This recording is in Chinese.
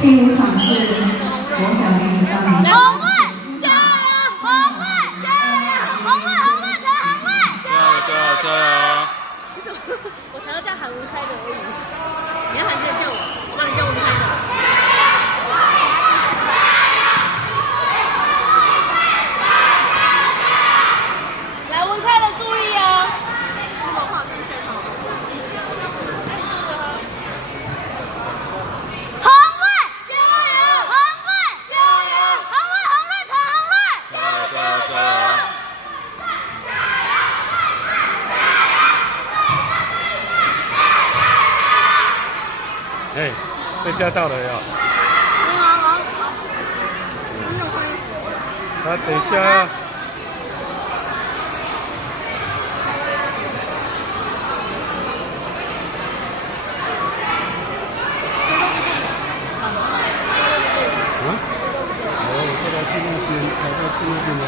第5场是国小联到红卫加油！红卫加油！红卫红卫陈红卫加油！我才要叫喊吴开的而已，你要喊这个叫我，那你叫吴开的。来，文开的注意哦。我跑进去好。红卫加油！红卫加油！红卫红卫陈红卫加油！哎，被吓到了呀！啊，等一下啊！我过来去那边，跑到去那边了。